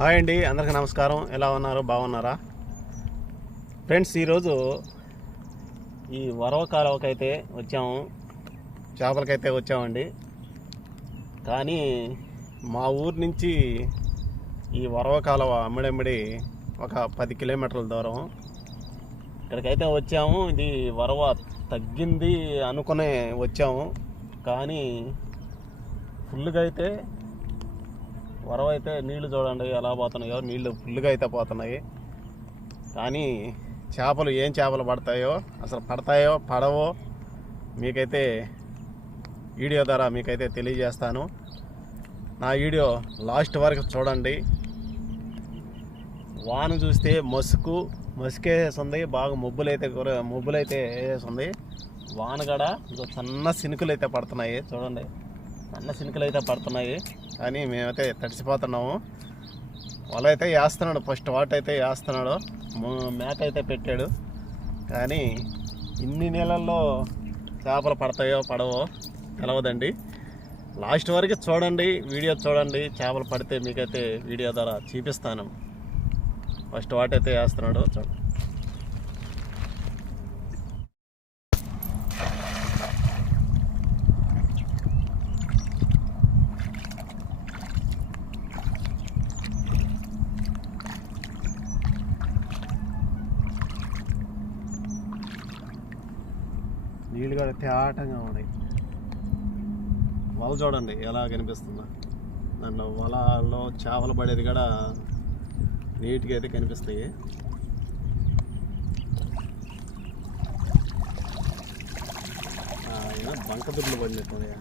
Hi అండి అందరికీ నమస్కారం. ఎలా ఉన్నారు? బాగున్నారా? ఫ్రెండ్స్ ఈరోజు ఈ వరవ కాలువకైతే వచ్చాము. చేపలకైతే వచ్చామండి. కానీ మా ఊరు నుంచి ఈ వరవ కాలువ అమ్మిడమ్మిడి ఒక పది కిలోమీటర్ల దూరం. ఇక్కడికైతే వచ్చాము. ఇది వరవ తగ్గింది అనుకునే వచ్చాము. కానీ ఫుల్గా అయితే వరవ అయితే నీళ్ళు చూడండి ఎలా పోతున్నాయో. నీళ్ళు ఫుల్గా అయితే పోతున్నాయి. కానీ చేపలు ఏం చేపలు పడతాయో అసలు పడతాయో పడవో మీకైతే వీడియో ద్వారా మీకైతే తెలియజేస్తాను. నా వీడియో లాస్ట్ వరకు చూడండి. వాన చూస్తే మసుకు మసుకేస్తుంది బాగా మబ్బులైతే మబ్బులైతే మబ్బులు వేసేస్తుంది వాన కూడా ఇంకో సన్న సినుకులు అయితే పడుతున్నాయి చూడండి. సన్న సినుకులు అయితే పడుతున్నాయి. కానీ మేమైతే తడిసిపోతున్నాము. వల అయితే వేస్తున్నాడు ఫస్ట్ వాట్ అయితే వేస్తున్నాడు. ము- మేక అయితే పెట్టాడు. కానీ ఇన్ని నెలల్లో చేపలు పడతాయో పడవో తెలవదండి. లాస్ట్ వరకు చూడండి వీడియో చూడండి. చేపలు పడితే మీకైతే వీడియో ద్వారా చూపిస్తాను. ఫస్ట్ వాట్ అయితే వేస్తున్నాడు చూడండి. నీళ్ళు కూడా తేటంగా ఉన్నాయి. వల చూడండి ఎలా కనిపిస్తుందో. దాంట్లో వలలో చేపలు పడేది కూడా నీట్గా అయితే కనిపిస్తాయి. ఆయన బంకదుర్లు పడినట్టున్నాయా?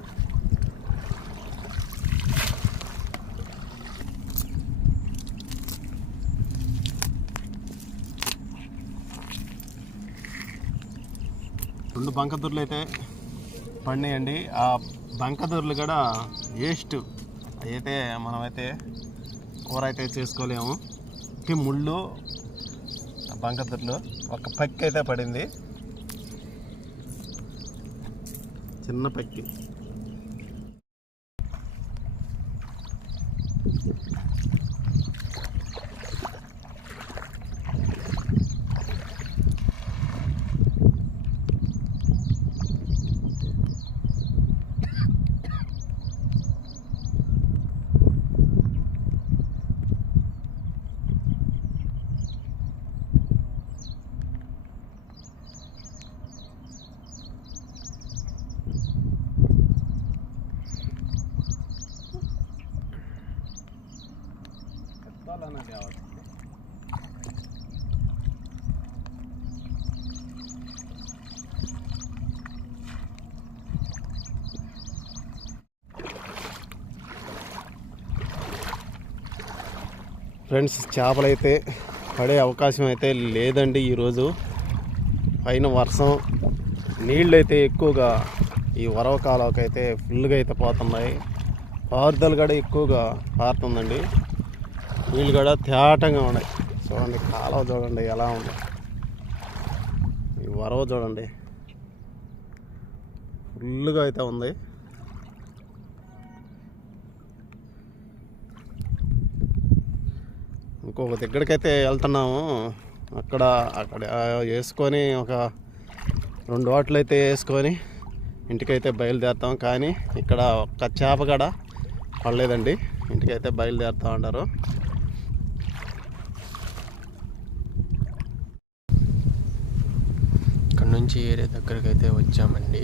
రెండు బంకదొరలు అయితే పండియండి. ఆ బంకదొరలు కూడా వేస్ట్. అయితే మనమైతే కూర అయితే చేసుకోలేము. ఈ ముళ్ళు ఆ ఒక పక్కి అయితే పడింది. చిన్న పక్కి. ఫ్రెండ్స్ చేపలు అయితే పడే అవకాశం అయితే లేదండి ఈరోజు. పైన వర్షం నీళ్ళు అయితే ఎక్కువగా ఈ వరవ కాలంకైతే ఫుల్గా అయితే పోతున్నాయి. పారుదల కూడా ఎక్కువగా పారుతుందండి. నీళ్ళు కూడా తేటంగా ఉన్నాయి. చూడండి కాలువ చూడండి ఎలా ఉంది. ఈ వరవ చూడండి. ఫుల్గా అయితే ఉంది. ఇంకొక దగ్గరికైతే వెళ్తున్నాము. అక్కడ అక్కడ వేసుకొని ఒక రెండు వాట్లు అయితే వేసుకొని ఇంటికైతే బయలుదేరుతాం. కానీ ఇక్కడ ఒక్క చేప కూడా పడలేదండి. ఇంటికైతే బయలుదేరుతా ఉంటారు ఇక్కడ నుంచి ఏరియా దగ్గరకైతే వచ్చామండి.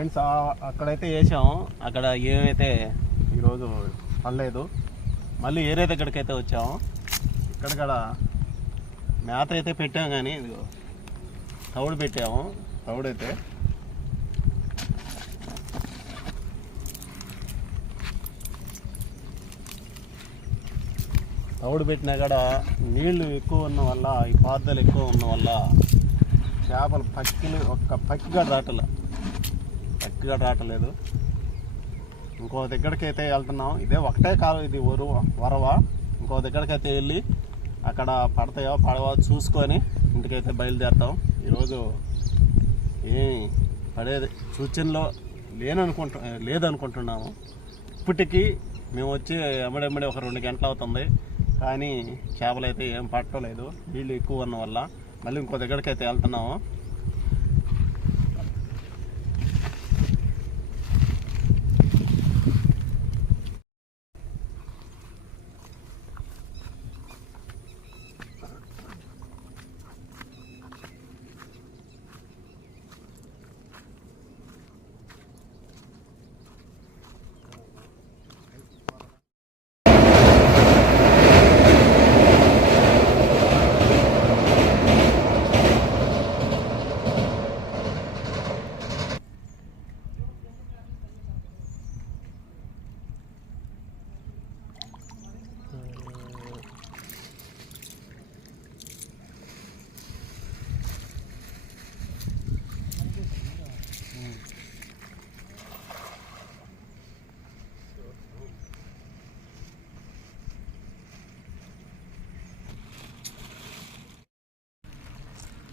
ఫ్రెండ్స్ అక్కడైతే వేసాము అక్కడ ఏమైతే ఈరోజు పడలేదు. మళ్ళీ ఏరే దగ్గరకైతే వచ్చాము. ఇక్కడ కూడా మేత అయితే పెట్టాం కానీ ఇదిగో తౌడు పెట్టాము. తౌడైతే. తౌడు పెట్టినా కూడా నీళ్ళు ఎక్కువ ఉన్న వల్ల ఈ పాదలు ఎక్కువ ఉన్న వల్ల చేపలు పక్కిలు ఒక్క పక్కిగా రావట్లే. పక్కిగా రావట్లేదు. ఇంకో దగ్గరికి అయితే వెళ్తున్నాం. ఇదే ఒకటే కాలం ఇది వరు వరవ. ఇంకో దగ్గరికి అయితే వెళ్ళి అక్కడ పడతాయో పడవో చూసుకొని ఇంటికైతే బయలుదేరుతాం. ఈరోజు ఏం పడేది సూచనలో లేననుకుంటు లేదనుకుంటున్నాము. ఇప్పటికీ మేము వచ్చి ఎమ్మడెమ్మడి ఒక రెండు గంటలు అవుతుంది. కానీ చేపలు అయితే ఏం పట్టలేదు. నీళ్ళు ఎక్కువ ఉన్న వల్ల మళ్ళీ ఇంకో దగ్గరికి అయితే వెళ్తున్నాము.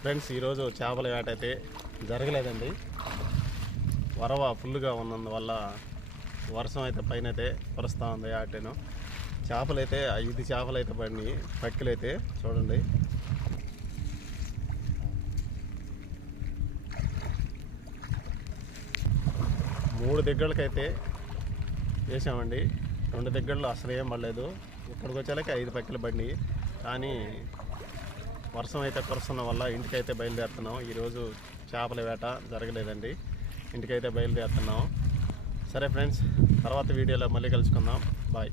ఫ్రెండ్స్ ఈరోజు చేపల వేట అయితే జరగలేదండి. వరవ ఫుల్గా ఉన్నందువల్ల వర్షం అయితే పైన అయితే కురుస్తూ ఉంది ఆటను చేపలు అయితే ఐదు చేపలు అయితే పడినాయి. పక్కిలు అయితే చూడండి. మూడు దగ్గరకైతే వేసామండి. రెండు దగ్గరలో అసలు ఏం పడలేదు. ఇక్కడికి వచ్చేలాకి ఐదు పక్కలు పడినాయి. కానీ వర్షం అయితే కురుస్తున్న వల్ల ఇంటికైతే బయలుదేరుతున్నాం. ఈరోజు చేపల వేట జరగలేదండి. ఇంటికైతే బయలుదేరుతున్నాం. సరే ఫ్రెండ్స్ తర్వాత వీడియోలో మళ్ళీ కలుసుకుందాం. బాయ్.